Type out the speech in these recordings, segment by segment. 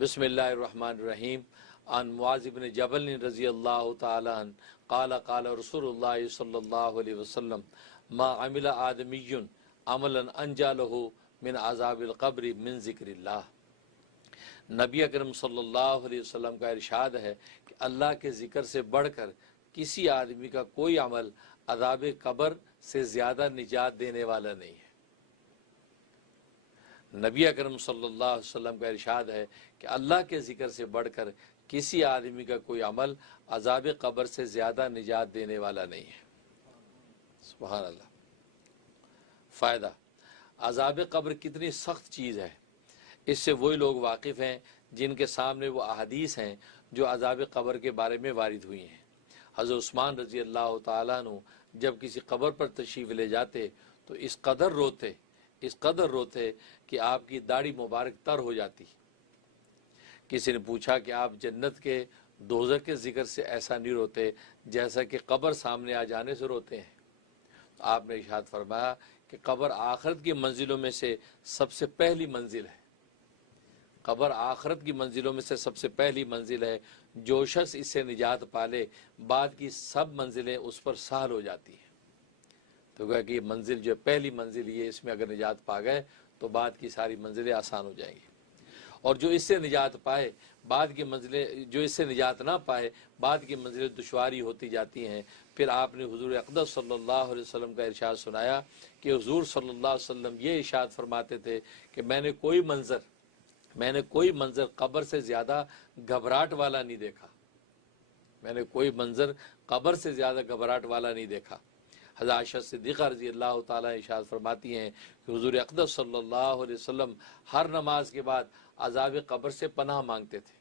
بسم اللہ الرحمن الرحیم عن معاذ بن جبل رضی اللہ تعالی عنہ قال قال رسول اللہ صلی اللہ علیہ وسلم ما عمل آدمی عملا انجا له من عذاب القبر من ذکر اللہ۔ نبی اکرم صلی اللہ علیہ وسلم کا ارشاد ہے کہ اللہ کے ذکر سے بڑھ کر کسی آدمی کا کوئی عمل عذاب قبر سے زیادہ نجات دینے والا نہیں ہے۔ نبی اکرم صلی اللہ علیہ وسلم کا ارشاد ہے کہ اللہ کے ذکر سے بڑھ کر کسی آدمی کا کوئی عمل عذاب قبر سے زیادہ نجات دینے والا نہیں ہے۔ سبحان اللہ۔ فائدہ: عذاب قبر کتنی سخت چیز ہے، اس سے وہی لوگ واقف ہیں جن کے سامنے وہ احادیث ہیں جو عذاب قبر کے بارے میں وارد ہوئی ہیں۔ حضرت عثمان رضی اللہ تعالیٰ عنہ جب کسی قبر پر تشریف لے جاتے تو اس قدر روتے کہ آپ کی داڑھی مبارک تر ہو جاتی۔ کسی نے پوچھا کہ آپ جنت کے دوزخ کے ذکر سے ایسا نہیں روتے جیسا کہ قبر سامنے آ جانے سے روتے ہیں؟ تو آپ نے ارشاد فرمایا کہ قبر آخرت کی منزلوں میں سے سب سے پہلی منزل ہے۔ قبر آخرت کی منزلوں میں سے سب سے پہلی منزل ہے، جو شخص اس سے نجات پالے بعد کی سب منزلیں اس پر سہل ہو جاتی ہیں۔ تو کہا کہ یہ منزل جو پہلی منزل یہ اس میں اگر نجات پا گئے تو بعد کی ساری منزلیں آسان ہو جائیں گی، اور جو اس سے نجات پائے بعد کی منزلیں، جو اس سے نجات نہ پائے بعد کی منزلیں دشواری ہوتی جاتی ہیں۔ پھر آپ نے حضور اقدس صلی اللہ علیہ وسلم کا ارشاد سنایا کہ حضور صلی اللہ علیہ وسلم یہ ارشاد فرماتے تھے کہ میں نے کوئی منظر قبر سے زیادہ گھبراہٹ والا نہیں دیکھا، حضرت عائشہ صدیقہ رضی اللہ تعالیٰ ارشاد فرماتی ہیں کہ حضور اقدس صلی اللہ علیہ وسلم ہر نماز کے بعد عذاب قبر سے پناہ مانگتے تھے۔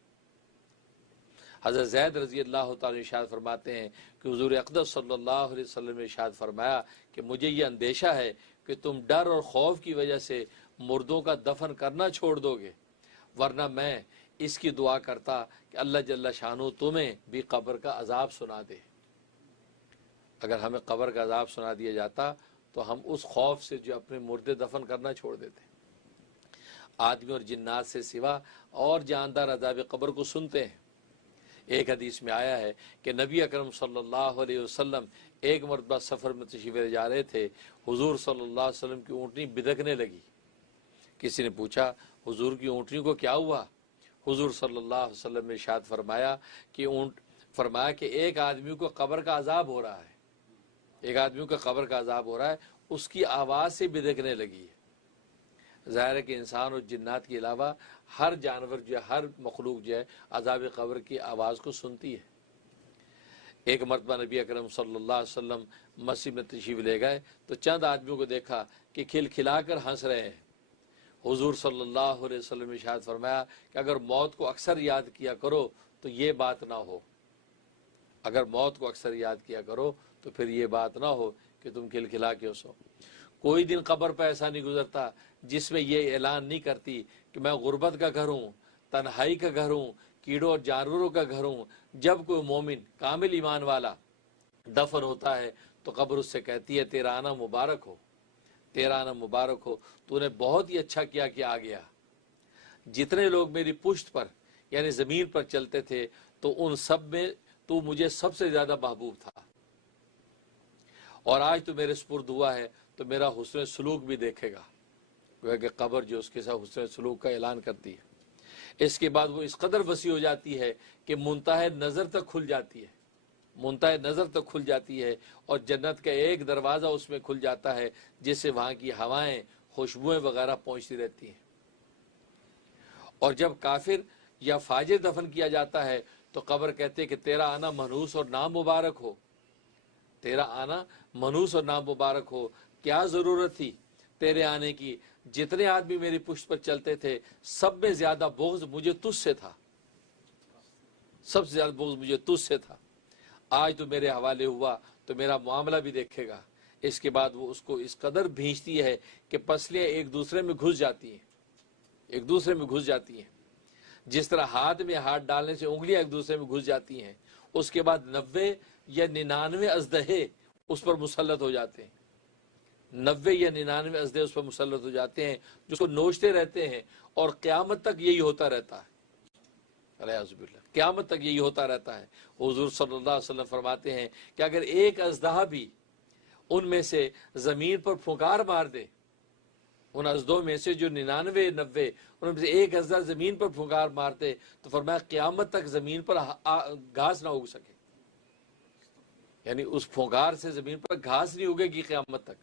حضرت زید رضی اللہ تعالیٰ ارشاد فرماتے ہیں کہ حضور اقدس صلی اللہ علیہ وسلم نے ارشاد فرمایا کہ مجھے یہ اندیشہ ہے کہ تم ڈر اور خوف کی وجہ سے مردوں کا دفن کرنا چھوڑ دو گے، ورنہ میں اس کی دعا کرتا کہ اللہ جل شانہ تمہیں بھی قبر کا عذاب سنا دے۔ اگر ہمیں قبر کا عذاب سنا دیا جاتا تو ہم اس خوف سے جو اپنے مردے دفن کرنا چھوڑ دیتے۔ آدمی اور جنات سے سوا اور جاندار عذاب قبر کو سنتے ہیں۔ ایک حدیث میں آیا ہے کہ نبی اکرم صلی اللہ علیہ وسلم ایک مرتبہ سفر میں تشریف لے جا رہے تھے، حضور صلی اللہ علیہ وسلم کی اونٹنی بدکنے لگی۔ کسی نے پوچھا حضور کی اونٹنی کو کیا ہوا؟ حضور صلی اللہ علیہ وسلم نے ارشاد فرمایا کہ ایک آدمی کو قبر کا عذاب ہو رہا ہے، اس کی آواز سے بدکنے لگی ہے۔ ظاہر ہے کہ انسان اور جنات کے علاوہ ہر جانور جو ہے، ہر مخلوق جو ہے عذاب قبر کی آواز کو سنتی ہے۔ ایک مرتبہ نبی اکرم صلی اللہ علیہ وسلم مسجد میں تشریف لے گئے تو چند آدمیوں کو دیکھا کہ کھلکھلا کر ہنس رہے ہیں۔ حضور صلی اللہ علیہ وسلم نے ارشاد فرمایا کہ اگر موت کو اکثر یاد کیا کرو تو یہ بات نہ ہو، تو پھر یہ بات نہ ہو کہ تم کھلکھلا کے ہنسو۔ کوئی دن قبر پہ ایسا نہیں گزرتا جس میں یہ اعلان نہیں کرتی کہ میں غربت کا گھر ہوں، تنہائی کا گھر ہوں، کیڑوں اور جانوروں کا گھر ہوں۔ جب کوئی مومن کامل ایمان والا دفن ہوتا ہے تو قبر اس سے کہتی ہے تیرا آنا مبارک ہو، تو نے بہت ہی اچھا کیا کہ آ گیا۔ جتنے لوگ میری پشت پر یعنی زمین پر چلتے تھے تو ان سب میں تو مجھے سب سے زیادہ محبوب تھا، اور آج تو میرے سپرد ہوا ہے تو میرا حسن سلوک بھی دیکھے گا۔ گویا کہ قبر جو اس کے ساتھ حسن سلوک کا اعلان کرتی ہے، اس کے بعد وہ اس قدر وسیع ہو جاتی ہے کہ منتہے نظر تک کھل جاتی ہے، اور جنت کا ایک دروازہ اس میں کھل جاتا ہے جس سے وہاں کی ہوائیں، خوشبوئیں وغیرہ پہنچتی رہتی ہیں۔ اور جب کافر یا فاجر دفن کیا جاتا ہے تو قبر کہتے کہ تیرا آنا منحوس اور نام مبارک ہو، کیا ضرورت تھی تیرے آنے کی؟ جتنے آدمی میری پشت پر چلتے تھے سب میں زیادہ بغض مجھے تجھ سے تھا، آج تو میرے حوالے ہوا تو میرا معاملہ بھی دیکھے گا۔ اس کے بعد وہ اس کو اس قدر بھینچتی ہے کہ پسلیاں ایک دوسرے میں گھس جاتی ہیں، جس طرح ہاتھ میں ہاتھ ڈالنے سے انگلیاں ایک دوسرے میں گھس جاتی ہیں۔ اس کے بعد 90 یا 99 اژدہے اس پر مسلط ہو جاتے ہیں، 90 یا 99 اژدہے اس پر مسلط ہو جاتے ہیں، جس کو نوچتے رہتے ہیں، اور قیامت تک یہی ہوتا رہتا ہے۔ علیہ باللہ، قیامت تک یہی ہوتا رہتا ہے۔ حضور صلی اللہ علیہ وسلم فرماتے ہیں کہ اگر ایک اژدہا بھی ان میں سے زمین پر پھنکار مار دے، ان اژدوں میں سے جو 99 ان میں سے ایک اژدہا زمین پر پھنکار مارتے، تو فرمایا قیامت تک زمین پر گھاس نہ اگ سکے، یعنی اس پھنکار سے زمین پر گھاس نہیں اگے گی قیامت تک،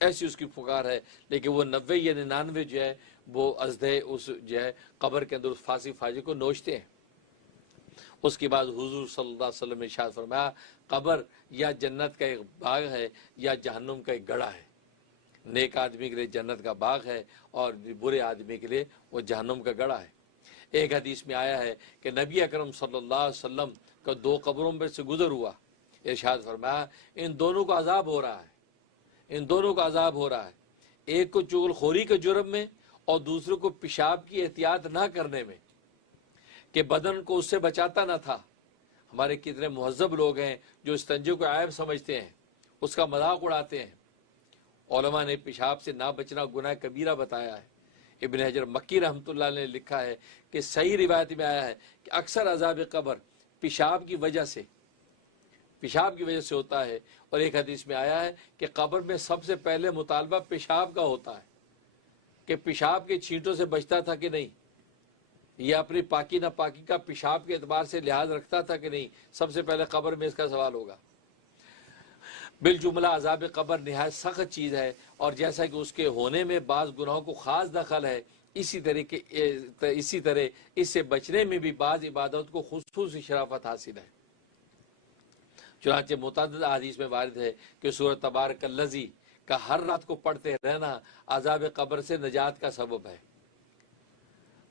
ایسی اس کی پھنکار ہے۔ لیکن وہ 90 یا 99 جو ہے وہ اژدھے اس جو ہے قبر کے اندر اس فاسق فاجر کو نوچتے ہیں۔ اس کے بعد حضور صلی اللہ علیہ وسلم نے ارشاد فرمایا قبر یا جنت کا ایک باغ ہے یا جہنم کا ایک گڑھا ہے۔ نیک آدمی کے لیے جنت کا باغ ہے اور برے آدمی کے لیے وہ جہنم کا گڑھا ہے۔ ایک حدیث میں آیا ہے کہ نبی اکرم صلی اللہ علیہ وسلم کا 2 قبروں میں سے گزر ہوا، ارشاد فرمایا ان دونوں کو عذاب ہو رہا ہے، ان دونوں کا عذاب ہو رہا ہے، ایک کو چغل خوری کے جرم میں اور دوسرے کو پیشاب کی احتیاط نہ کرنے میں، کہ بدن کو اس سے بچاتا نہ تھا۔ ہمارے کتنے مہذب لوگ ہیں جو استنجے کو عیب سمجھتے ہیں، اس کا مذاق اڑاتے ہیں۔ علماء نے پیشاب سے نہ بچنا گناہ کبیرہ بتایا ہے۔ ابن حجر مکی رحمۃ اللہ نے لکھا ہے کہ صحیح روایت میں آیا ہے کہ اکثر عذاب قبر پیشاب کی وجہ سے ہوتا ہے، اور ایک حدیث میں آیا ہے کہ قبر میں سب سے پہلے مطالبہ پیشاب کا ہوتا ہے کہ پیشاب کے چھینٹوں سے بچتا تھا کہ نہیں، یہ اپنی پاکی ناپاکی کا پیشاب کے اعتبار سے لحاظ رکھتا تھا کہ نہیں، سب سے پہلے قبر میں اس کا سوال ہوگا۔ بالجملہ عذاب قبر نہایت سخت چیز ہے، اور جیسا کہ اس کے ہونے میں بعض گناہوں کو خاص دخل ہے، اسی طرح اس سے بچنے میں بھی بعض عبادت کو خصوصی شرافت حاصل ہے۔ چنانچہ متعدد احادیث میں وارد ہے کہ سورۃ تبارک الذی کا ہر رات کو پڑھتے رہنا عذاب قبر سے نجات کا سبب ہے۔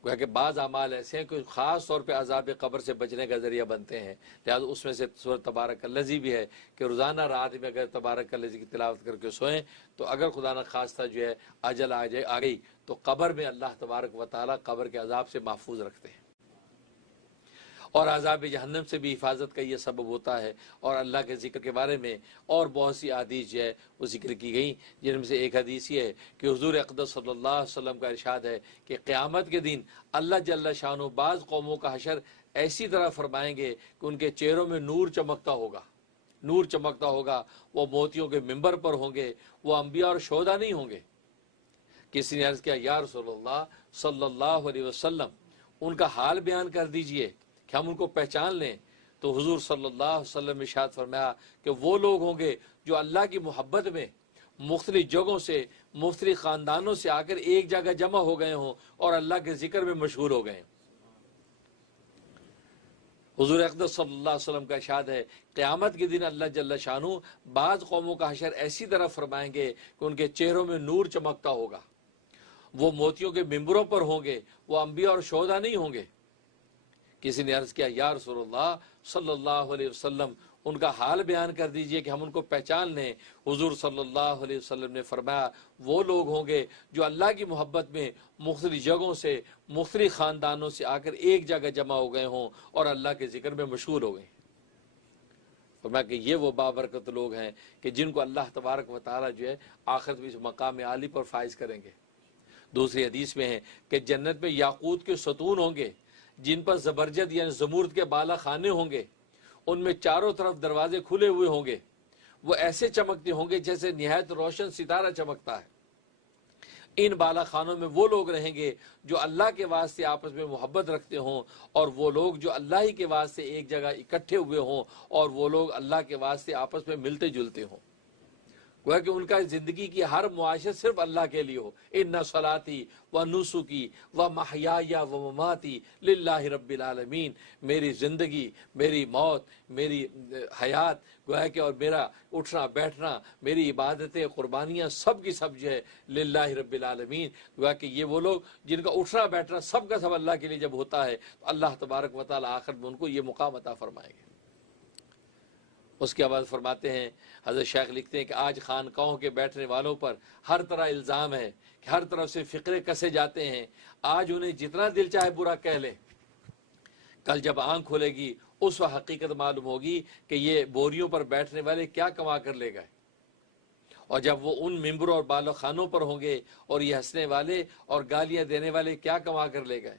گویا کہ بعض اعمال ایسے ہیں کہ خاص طور پہ عذاب قبر سے بچنے کا ذریعہ بنتے ہیں، لہٰذا اس میں سے سورۃ تبارک الذی بھی ہے کہ روزانہ رات میں اگر تبارک الذی کی تلاوت کر کے سوئیں تو اگر خدا نہ خواستہ جو ہے اجل آ گئی تو قبر میں اللہ تبارک و تعالیٰ قبر کے عذاب سے محفوظ رکھتے ہیں، اور عذاب جہنم سے بھی حفاظت کا یہ سبب ہوتا ہے۔ اور اللہ کے ذکر کے بارے میں اور بہت سی احادیث جو ہے وہ ذکر کی گئی، جن میں سے ایک حدیث یہ ہے کہ حضور اقدس صلی اللہ علیہ وسلم کا ارشاد ہے کہ قیامت کے دن اللہ جل شانہ بعض قوموں کا حشر ایسی طرح فرمائیں گے کہ ان کے چہروں میں نور چمکتا ہوگا، وہ موتیوں کے ممبر پر ہوں گے، وہ انبیاء اور شہداء نہیں ہوں گے۔ کسی نے عرض کیا یا رسول اللہ صلی اللہ علیہ وسلم ان کا حال بیان کر دیجئے کہ ہم ان کو پہچان لیں، تو حضور صلی اللہ علیہ وسلم ارشاد فرمایا کہ وہ لوگ ہوں گے جو اللہ کی محبت میں مختلف جگہوں سے مختلف خاندانوں سے آ کر ایک جگہ جمع ہو گئے ہوں اور اللہ کے ذکر میں مشغول ہو گئے۔ حضور اقدس صلی اللہ علیہ وسلم کا ارشاد ہے قیامت کے دن اللہ جل شانہ بعض قوموں کا حشر ایسی طرح فرمائیں گے کہ ان کے چہروں میں نور چمکتا ہوگا، وہ موتیوں کے ممبروں پر ہوں گے، وہ انبیاء اور شہداء نہیں ہوں گے۔ کسی نے عرض کیا یا رسول اللہ صلی اللہ علیہ وسلم ان کا حال بیان کر دیجئے کہ ہم ان کو پہچان لیں۔ حضور صلی اللہ علیہ وسلم نے فرمایا وہ لوگ ہوں گے جو اللہ کی محبت میں مختلف جگہوں سے مختلف خاندانوں سے آ کر ایک جگہ جمع ہو گئے ہوں اور اللہ کے ذکر میں مشغول ہو گئے۔ فرمایا کہ یہ وہ بابرکت لوگ ہیں کہ جن کو اللہ تبارک و تعالیٰ جو ہے آخرت میں اس مقام عالی پر فائز کریں گے۔ دوسری حدیث میں ہے کہ جنت میں یاقوت کے ستون ہوں گے جن پر زبرجد یعنی زمرد کے بالا خانے ہوں گے، ان میں چاروں طرف دروازے کھلے ہوئے ہوں گے، وہ ایسے چمکتے ہوں گے جیسے نہایت روشن ستارہ چمکتا ہے۔ ان بالا خانوں میں وہ لوگ رہیں گے جو اللہ کے واسطے آپس میں محبت رکھتے ہوں، اور وہ لوگ جو اللہ ہی کے واسطے ایک جگہ اکٹھے ہوئے ہوں، اور وہ لوگ اللہ کے واسطے آپس میں ملتے جلتے ہوں۔ گویا کہ ان کا زندگی کی ہر معاشرت صرف اللہ کے لیے ہو۔ ان صلاتی و نسکی و محیای و مماتی للہ رب العالمین، میری زندگی، میری موت، میری حیات، گویا کہ اور میرا اٹھنا بیٹھنا، میری عبادتیں، قربانیاں سب کی سب جو ہے للہ رب العالمین۔ گویا کہ یہ وہ لوگ جن کا اٹھنا بیٹھنا سب کا سب اللہ کے لیے جب ہوتا ہے تو اللہ تبارک و تعالی آخر میں ان کو یہ مقام عطا فرمائیں گے۔ اس کے بعد فرماتے ہیں حضرت شیخ لکھتے ہیں کہ آج خانقاہوں کے بیٹھنے والوں پر ہر طرح الزام ہے کہ ہر طرف سے فقرے کسے جاتے ہیں، آج انہیں جتنا دل چاہے برا کہہ لیں، کل جب آنکھ کھلے گی اس وقت حقیقت معلوم ہوگی کہ یہ بوریوں پر بیٹھنے والے کیا کما کر لے گئے، اور جب وہ ان ممبروں اور بالو خانوں پر ہوں گے اور یہ ہنسنے والے اور گالیاں دینے والے کیا کما کر لے گئے۔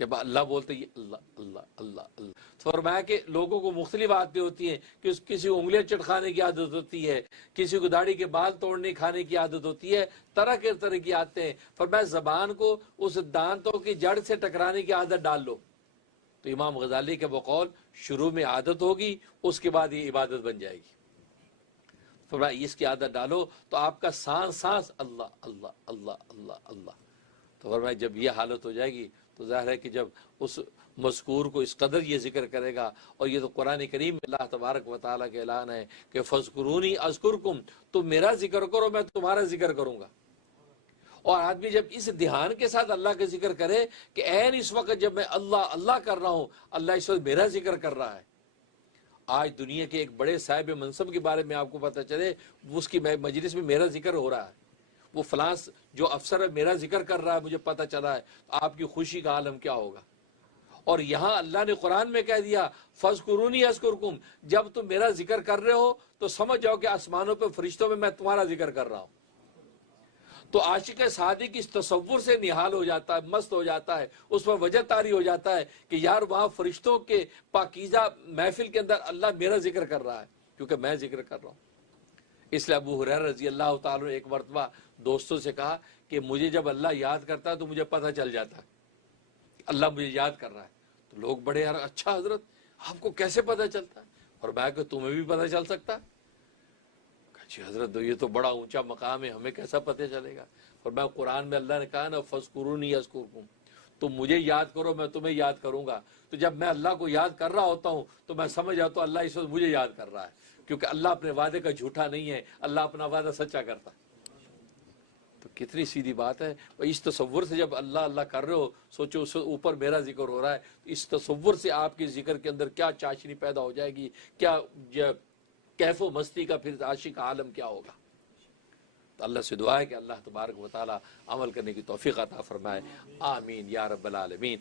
جب اللہ بولتے یہ اللہ اللہ اللہ اللہ، تو فرمایا کہ لوگوں کو مختلف عادتیں ہوتی ہیں، کہ کسی کو انگلیاں چٹکانے کی عادت ہوتی ہے، کسی کو داڑھی کے بال توڑنے کھانے کی عادت ہوتی ہے، طرح کے طرح کی عادتیں. فرمایا زبان کو اس دانتوں کی جڑ سے ٹکرانے کی عادت ڈال لو. تو امام غزالی کے بقول شروع میں عادت ہوگی، اس کے بعد یہ عبادت بن جائے گی. فرمایا اس کی عادت ڈالو تو آپ کا سانس سانس اللہ اللہ اللہ اللہ اللہ. تو فرمایا جب یہ حالت ہو جائے گی تو ظاہر ہے کہ جب اس مذکور کو اس قدر یہ ذکر کرے گا، اور یہ تو قرآن کریم میں اللہ تبارک و تعالیٰ کے اعلان ہے کہ فَاذْكُرُونِي أَذْكُرْكُمْ، تم میرا ذکر کرو میں تمہارا ذکر کروں گا. اور آدمی جب اس دھیان کے ساتھ اللہ کا ذکر کرے کہ عین اس وقت جب میں اللہ اللہ کر رہا ہوں، اللہ اس وقت میرا ذکر کر رہا ہے. آج دنیا کے ایک بڑے صاحب منصب کے بارے میں آپ کو پتہ چلے، اس کی مجلس میں میرا ذکر ہو رہا ہے، وہ فلاں جو افسر ہے میرا ذکر کر رہا ہے، مجھے پتہ چلا ہے، تو آپ کی خوشی کا عالم کیا ہوگا. اور یہاں اللہ نے قرآن میں کہہ دیا فَاذْكُرُونِي أَذْكُرْكُمْ، جب تم میرا ذکر کر رہے ہو تو سمجھ جاؤ کہ آسمانوں پہ فرشتوں میں تمہارا ذکر کر رہا ہوں. تو عاشق صادق اس تصور سے نہال ہو جاتا ہے، مست ہو جاتا ہے، اس پر وجہ طاری ہو جاتا ہے کہ یار وہاں فرشتوں کے پاکیزہ محفل کے اندر اللہ میرا ذکر کر رہا ہے، کیونکہ میں ذکر کر رہا ہوں. اس لیے ابو ہریرہ رضی اللہ تعالیٰ نے ایک مرتبہ دوستوں سے کہا کہ مجھے جب اللہ یاد کرتا ہے تو مجھے پتہ چل جاتا ہے اللہ مجھے یاد کر رہا ہے. تو لوگ بڑے یار اچھا حضرت آپ کو کیسے پتہ چلتا ہے؟ اور میں کہ تمہیں بھی پتہ چل سکتا ہے. جی حضرت یہ تو بڑا اونچا مقام ہے، ہمیں کیسا پتہ چلے گا؟ اور میں قرآن میں اللہ نے کہا نا فَاذْكُرُونِي أَذْكُرْكُمْ، تم مجھے یاد کرو میں تمہیں یاد کروں گا. تو جب میں اللہ کو یاد کر رہا ہوتا ہوں تو میں سمجھ جاتا ہوں اللہ اس وقت مجھے یاد کر رہا ہے، کیونکہ اللہ اپنے وعدے کا جھوٹا نہیں ہے، اللہ اپنا وعدہ سچا کرتا ہے. تو کتنی سیدھی بات ہے. اس تصور سے جب اللہ اللہ کر رہے ہو، سوچو اس اوپر میرا ذکر ہو رہا ہے، تو اس تصور سے آپ کے ذکر کے اندر کیا چاشنی پیدا ہو جائے گی، کیا کیف و مستی کا پھر عاشق عالم کیا ہوگا. تو اللہ سے دعا ہے کہ اللہ تبارک و تعالی عمل کرنے کی توفیق عطا فرمائے. آمین یا رب العالمین.